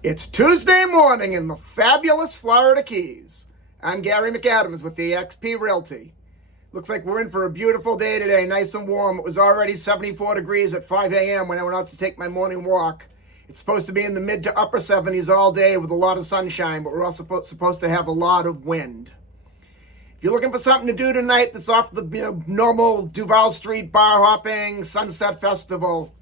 It's Tuesday morning in the fabulous Florida Keys. I'm Gary McAdams with eXp Realty. Looks like we're in for a beautiful day today, nice and warm. It was already 74 degrees at 5 a.m. when I went out to take my morning walk. It's supposed to be in the mid to upper 70s all day with a lot of sunshine, but we're also supposed to have a lot of wind. If you're looking for something to do tonight that's off the normal Duval Street bar hopping, Sunset Festival,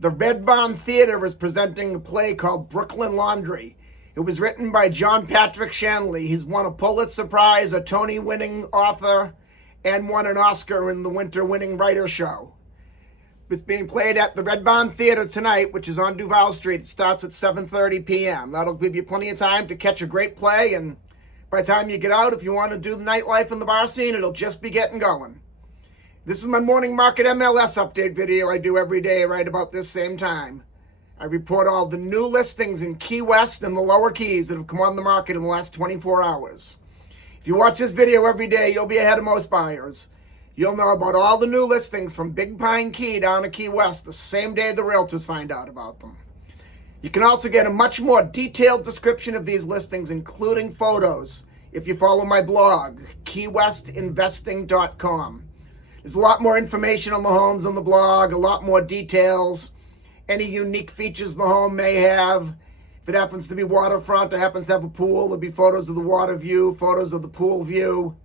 the Red Barn Theater is presenting a play called Brooklyn Laundry. It was written by John Patrick Shanley. He's won a Pulitzer Prize, a Tony-winning author, and won an Oscar in the winter-winning writer show. It's being played at the Red Barn Theater tonight, which is on Duval Street. It starts at 7:30 p.m. That'll give you plenty of time to catch a great play, and by the time you get out, if you want to do the nightlife in the bar scene, it'll just be getting going. This is my morning market MLS update video I do every day right about this same time. I report all the new listings in Key West and the Lower Keys that have come on the market in the last 24 hours. If you watch this video every day, you'll be ahead of most buyers. You'll know about all the new listings from Big Pine Key down to Key West the same day the realtors find out about them. You can also get a much more detailed description of these listings, including photos, if you follow my blog, keywestinvesting.com. There's a lot more information on the homes on the blog, a lot more details, any unique features the home may have. If it happens to be waterfront or happens to have a pool, there'll be photos of the water view, photos of the pool view,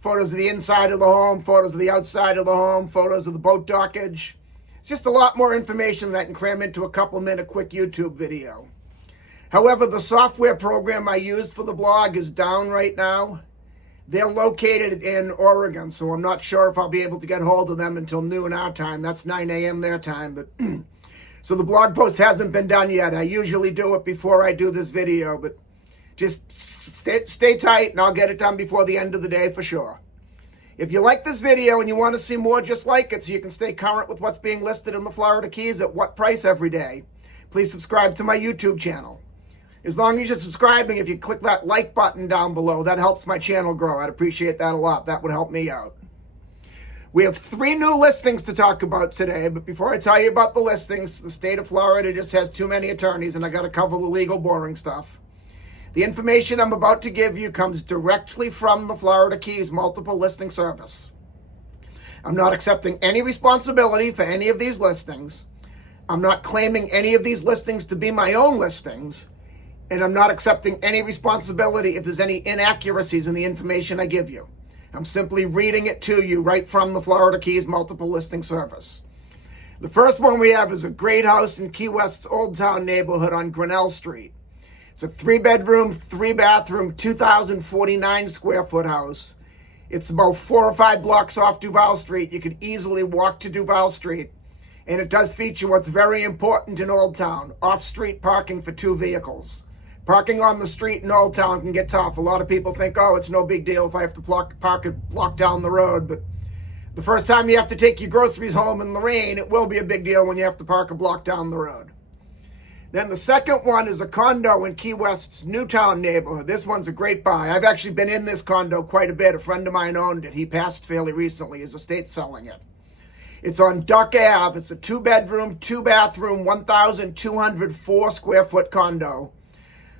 photos of the inside of the home, photos of the outside of the home, photos of the boat dockage. It's just a lot more information that I can cram into a couple-minute quick YouTube video. However, the software program I use for the blog is down right now. They're located in Oregon, so I'm not sure if I'll be able to get hold of them until noon our time. That's 9 a.m. their time. But so the blog post hasn't been done yet. I usually do it before I do this video, but just stay tight and I'll get it done before the end of the day for sure. If you like this video and you want to see more just like it so you can stay current with what's being listed in the Florida Keys at what price every day, please subscribe to my YouTube channel. As long as you're subscribing, if you click that like button down below, that helps my channel grow. I'd appreciate that a lot. That would help me out. We have 3 new listings to talk about today, but before I tell you about the listings, the state of Florida just has too many attorneys and I got to cover the legal boring stuff. The information I'm about to give you comes directly from the Florida Keys Multiple Listing Service. I'm not accepting any responsibility for any of these listings. I'm not claiming any of these listings to be my own listings. And I'm not accepting any responsibility if there's any inaccuracies in the information I give you. I'm simply reading it to you right from the Florida Keys Multiple Listing Service. The first one we have is a great house in Key West's Old Town neighborhood on Grinnell Street. It's a 3-bedroom, 3-bathroom, 2,049 square foot house. It's about 4 or 5 blocks off Duval Street. You could easily walk to Duval Street. And it does feature what's very important in Old Town, off-street parking for 2 vehicles. Parking on the street in Old Town can get tough. A lot of people think, oh, it's no big deal if I have to park a block down the road. But the first time you have to take your groceries home in the rain, it will be a big deal when you have to park a block down the road. Then the second one is a condo in Key West's Newtown neighborhood. This one's a great buy. I've actually been in this condo quite a bit. A friend of mine owned it. He passed fairly recently. His estate's selling it. It's on Duck Ave. It's a 2-bedroom, 2-bathroom, 1,204 square foot condo.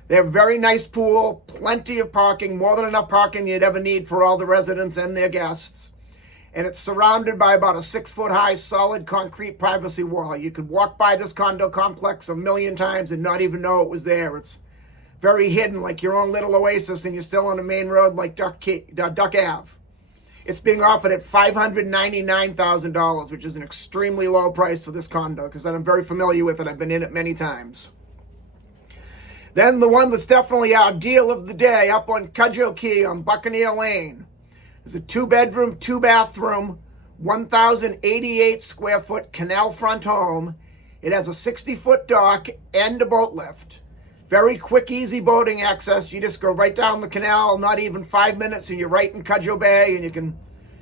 They have a very nice pool, plenty of parking, more than enough parking you'd ever need for all the residents and their guests. And it's surrounded by about a 6-foot-high solid concrete privacy wall. You could walk by this condo complex a million times and not even know it was there. It's very hidden, like your own little oasis, and you're still on a main road like Duck Ave. It's being offered at $599,000, which is an extremely low price for this condo because I'm very familiar with it. I've been in it many times. Then the one that's definitely our deal of the day up on Cudjoe Key on Buccaneer Lane. It's a 2-bedroom, 2-bathroom, 1,088 square foot canal front home. It has a 60-foot dock and a boat lift. Very quick, easy boating access. You just go right down the canal, not even 5 minutes, and you're right in Cudjoe Bay, and you can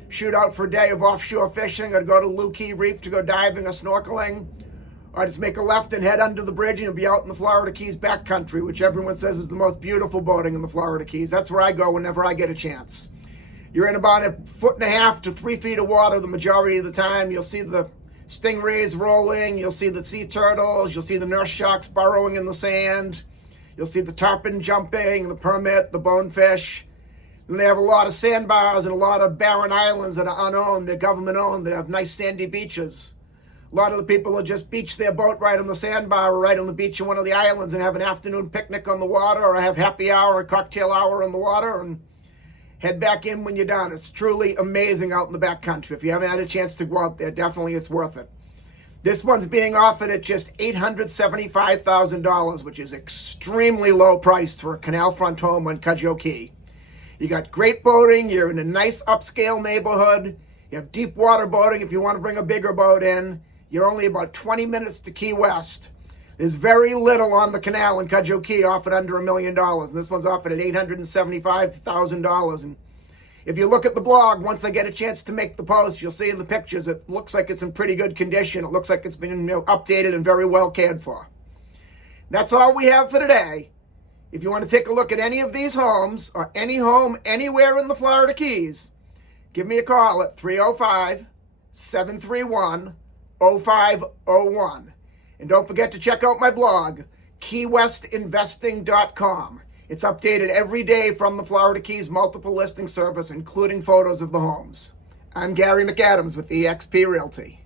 shoot out for a day of offshore fishing or go to Lou Key Reef to go diving or snorkeling. Or just make a left and head under the bridge and you'll be out in the Florida Keys backcountry, which everyone says is the most beautiful boating in the Florida Keys. That's where I go whenever I get a chance. You're in about 1.5 to 3 feet of water the majority of the time. You'll see the stingrays rolling. You'll see the sea turtles. You'll see the nurse sharks burrowing in the sand. You'll see the tarpon jumping, the permit, the bonefish. And they have a lot of sandbars and a lot of barren islands that are unowned. They're government owned. They have nice sandy beaches. A lot of the people will just beach their boat right on the sandbar or right on the beach in one of the islands and have an afternoon picnic on the water, or have happy hour or cocktail hour on the water and head back in when you're done. It's truly amazing out in the back country. If you haven't had a chance to go out there, definitely it's worth it. This one's being offered at just $875,000, which is extremely low priced for a canal front home on Cudjoe Key. You got great boating. You're in a nice upscale neighborhood. You have deep water boating if you want to bring a bigger boat in. You're only about 20 minutes to Key West. There's very little on the canal in Cudjoe Key offered under $1 million. And this one's offered at $875,000. And if you look at the blog, once I get a chance to make the post, you'll see in the pictures, it looks like it's in pretty good condition. It looks like it's been updated and very well cared for. That's all we have for today. If you want to take a look at any of these homes or any home anywhere in the Florida Keys, give me a call at 305-731-0501. And don't forget to check out my blog, keywestinvesting.com. It's updated every day from the Florida Keys multiple listing service, including photos of the homes. I'm Gary McAdams with eXp Realty.